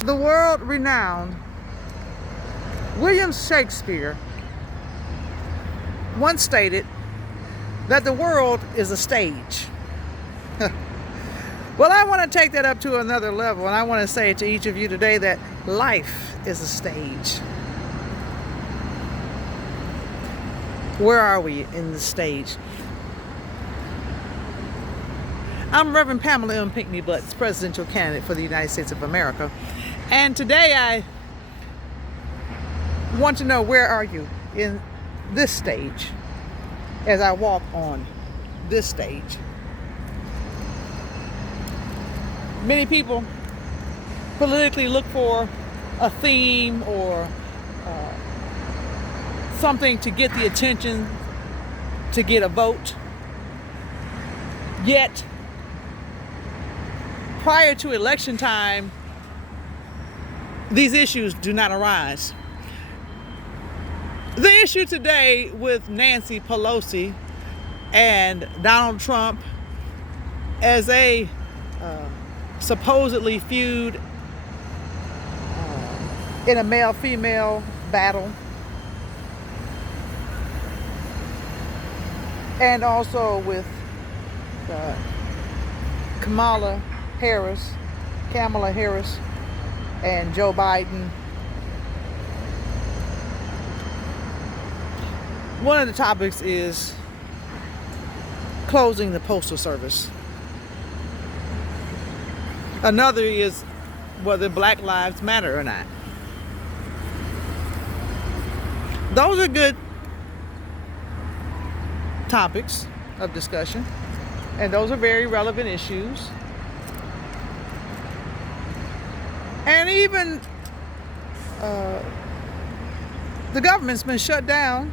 The world-renowned William Shakespeare once stated that the world is a stage. Well, I want to take that up to another level, and I want to say to each of you today that life is a stage. Where are we in the stage? I'm Reverend Pamela M. Pinckney Butts, presidential candidate for the United States of America. And today I want to know, where are you in this stage as I walk on this stage? Many people politically look for a theme or something to get the attention, to get a vote. Yet, prior to election time, these issues do not arise. The issue today with Nancy Pelosi and Donald Trump as a supposedly feud in a male-female battle, and also with Kamala Harris and Joe Biden. One of the topics is closing the Postal Service. Another is whether Black Lives Matter or not. Those are good topics of discussion, and those are very relevant issues. And even the government's been shut down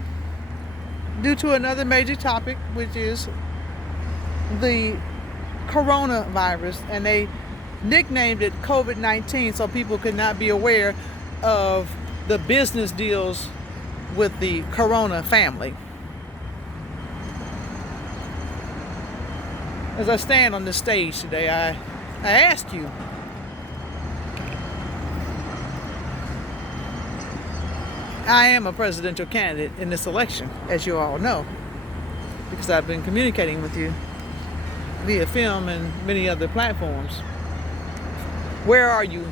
due to another major topic, which is the coronavirus, and they nicknamed it COVID-19 so people could not be aware of the business deals with the Corona family. As I stand on this stage today, I ask you, I am a presidential candidate in this election, as you all know, because I've been communicating with you via film and many other platforms. Where are you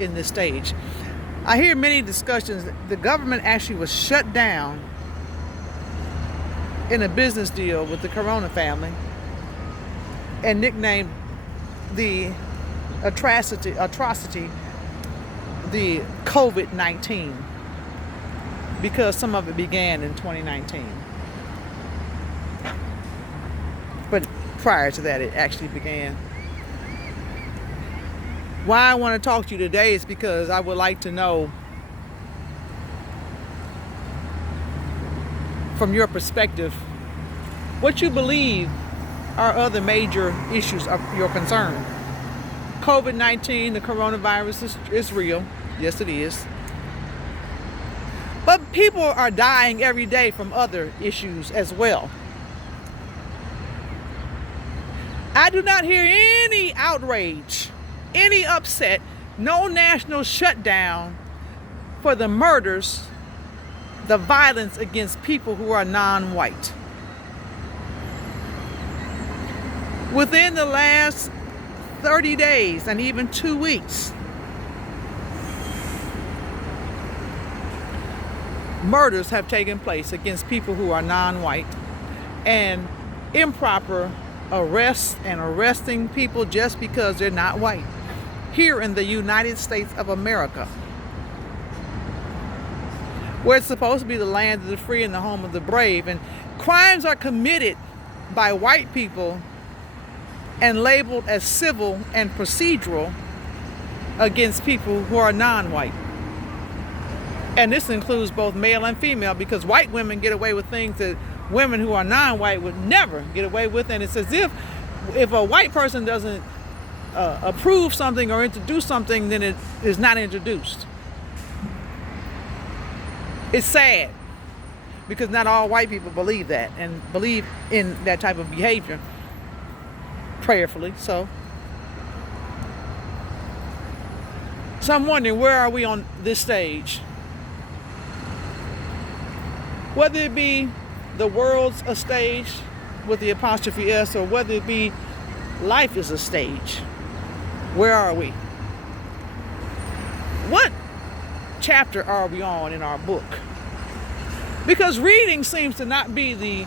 in this stage? I hear many discussions that the government actually was shut down in a business deal with the Corona family and nicknamed the atrocity the COVID-19, because some of it began in 2019. But prior to that, it actually began. Why I want to talk to you today is because I would like to know, from your perspective, what you believe are other major issues of your concern. COVID-19, the coronavirus, is real. Yes, it is. But people are dying every day from other issues as well. I do not hear any outrage, any upset, no national shutdown for the murders, the violence against people who are non-white. Within the last 30 days and even 2 weeks, murders have taken place against people who are non-white, and improper arrests and arresting people just because they're not white here in the United States of America, where it's supposed to be the land of the free and the home of the brave. And crimes are committed by white people and labeled as civil and procedural against people who are non-white. And this includes both male and female, because white women get away with things that women who are non-white would never get away with. And it's as if a white person doesn't approve something or introduce something, then it is not introduced. It's sad, because not all white people believe that and believe in that type of behavior, prayerfully so. So I'm wondering, where are we on this stage? Whether it be the world's a stage with the apostrophe S, or whether it be life is a stage, where are we? What chapter are we on in our book? Because reading seems to not be the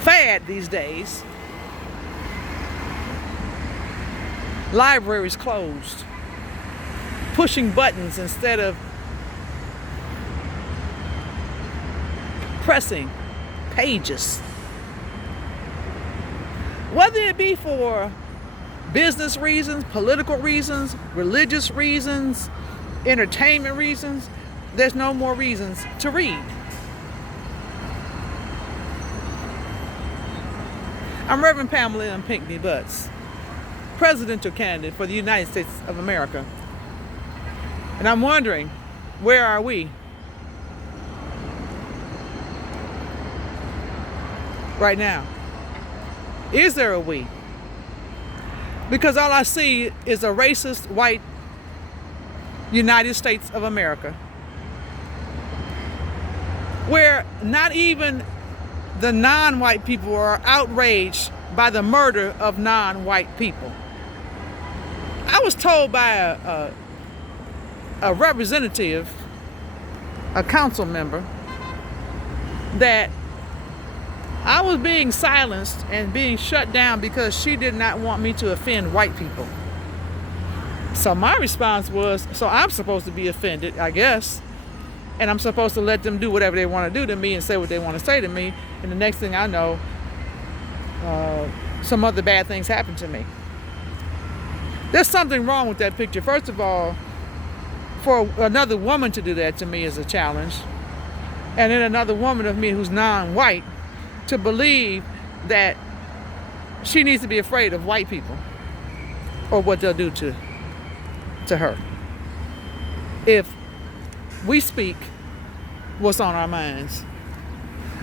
fad these days. Libraries closed, pushing buttons instead of pressing pages. Whether it be for business reasons, political reasons, religious reasons, entertainment reasons, there's no more reasons to read. I'm Reverend Pamela M. Pinckney Butts, presidential candidate for the United States of America. And I'm wondering, where are we? Right now. Is there a we? Because all I see is a racist white United States of America, where not even the non-white people are outraged by the murder of non-white people. I was told by a representative, a council member, that I was being silenced and being shut down because she did not want me to offend white people. So my response was, so I'm supposed to be offended, I guess, and I'm supposed to let them do whatever they want to do to me and say what they want to say to me, and the next thing I know, some other bad things happen to me. There's something wrong with that picture. First of all, for another woman to do that to me is a challenge, and then another woman of me who's non-white to believe that she needs to be afraid of white people or what they'll do to her if we speak what's on our minds.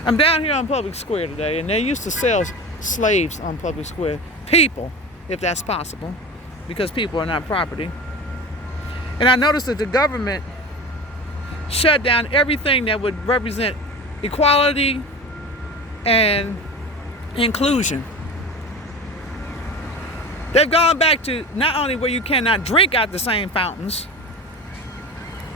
I'm down here on Public Square today, and they used to sell slaves on Public Square. People, if that's possible, because people are not property. And I noticed that the government shut down everything that would represent equality and inclusion. They've gone back to not only where you cannot drink out the same fountains,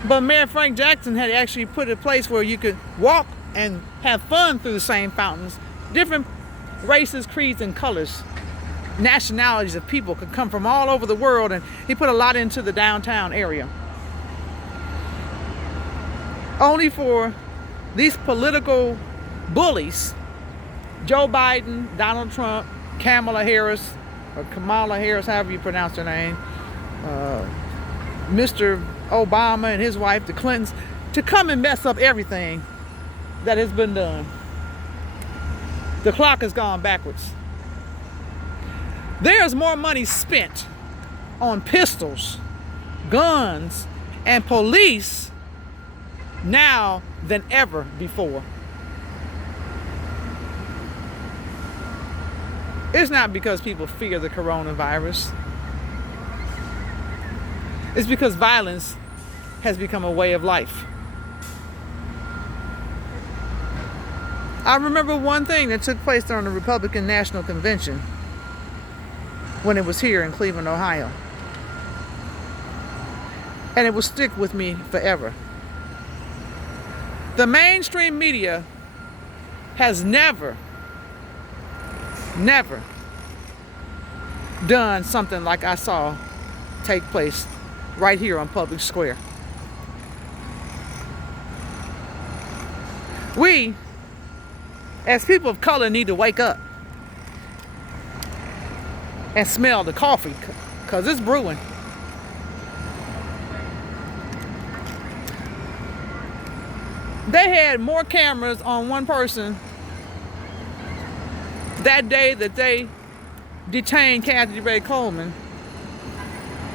but Mayor Frank Jackson had actually put a place where you could walk and have fun through the same fountains. Different races, creeds, and colors, nationalities of people could come from all over the world, and he put a lot into the downtown area. Only for these political bullies, Joe Biden, Donald Trump, Kamala Harris, however you pronounce her name, Mr. Obama and his wife, the Clintons, to come and mess up everything that has been done. The clock has gone backwards. There's more money spent on pistols, guns, and police now than ever before. It's not because people fear the coronavirus. It's because violence has become a way of life. I remember one thing that took place during the Republican National Convention when it was here in Cleveland, Ohio. And it will stick with me forever. The mainstream media has never done something like I saw take place right here on Public Square. We, as people of color, need to wake up and smell the coffee, because it's brewing. They had more cameras on one person that day that they detained Kathy Ray Coleman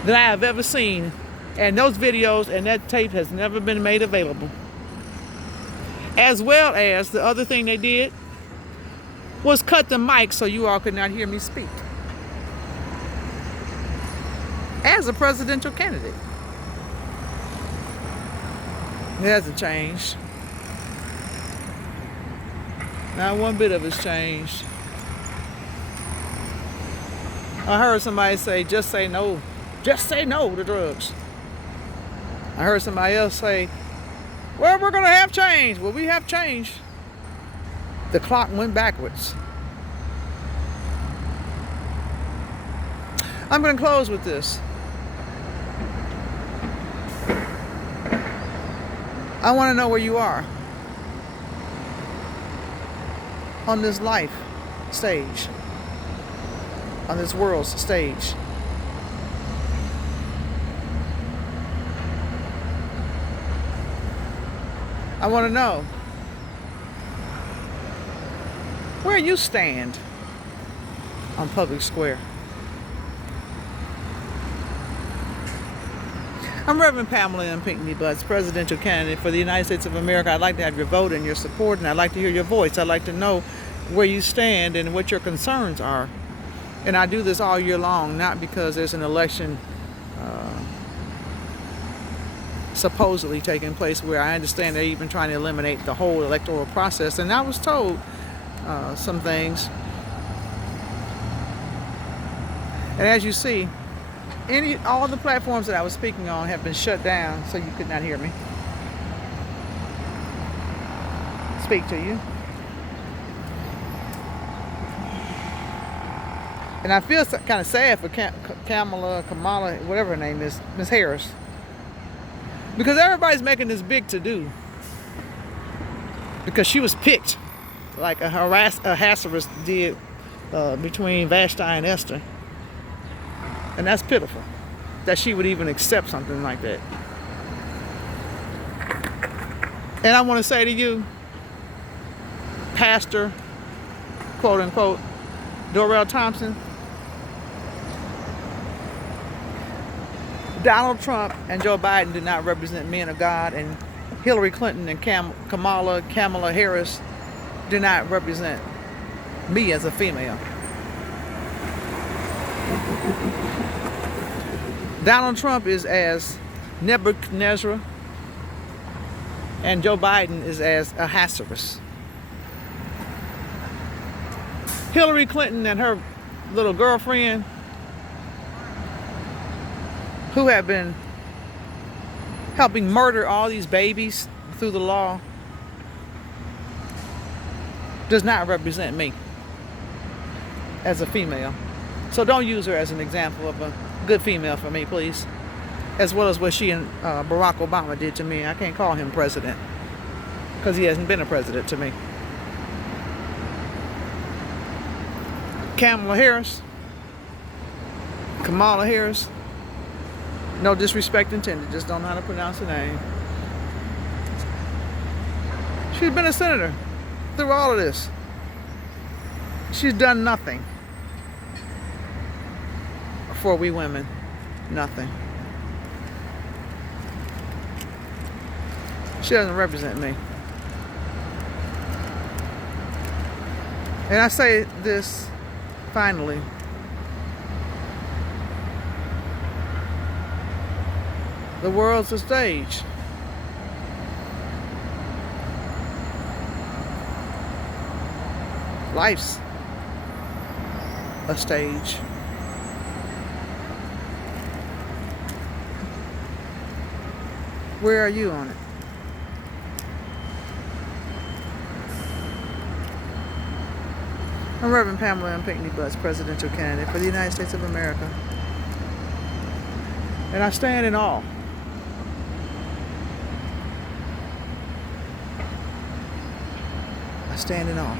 than I have ever seen. And those videos and that tape has never been made available. As well as the other thing they did was cut the mic so you all could not hear me speak as a presidential candidate. It hasn't changed. Not one bit of it's changed. I heard somebody say, just say no. Just say no to drugs. I heard somebody else say, well, we're going to have change. Well, we have change. The clock went backwards. I'm going to close with this. I want to know where you are on this life stage, on this world's stage. I want to know where you stand on public square. I'm Reverend Pamela M. Pinckney Butts, presidential candidate for the United States of America. I'd like to have your vote and your support, and I'd like to hear your voice. I'd like to know where you stand and what your concerns are. And I do this all year long, not because there's an election supposedly taking place, where I understand they're even trying to eliminate the whole electoral process. And I was told some things. And as you see, all the platforms that I was speaking on have been shut down, so you could not hear me speak to you. And I feel kind of sad for Kamala, whatever her name is, Ms. Harris, because everybody's making this big to-do because she was picked like a Ahasuerus did between Vashti and Esther. And that's pitiful that she would even accept something like that. And I want to say to you, Pastor, quote unquote, Dorrell Thompson, Donald Trump and Joe Biden do not represent men of God, and Hillary Clinton and Kamala Harris do not represent me as a female. Donald Trump is as Nebuchadnezzar, and Joe Biden is as Ahasuerus. Hillary Clinton and her little girlfriend, who have been helping murder all these babies through the law, does not represent me as a female. So don't use her as an example of a good female for me, please. As well as what she and Barack Obama did to me. I can't call him president because he hasn't been a president to me. Kamala Harris, no disrespect intended, just don't know how to pronounce her name. She's been a senator through all of this. She's done nothing for we women. Nothing. She doesn't represent me. And I say this finally. The world's a stage. Life's a stage. Where are you on it? I'm Reverend Pamela M. Pinckney Butts, presidential candidate for the United States of America. And I stand in awe. I stand in awe.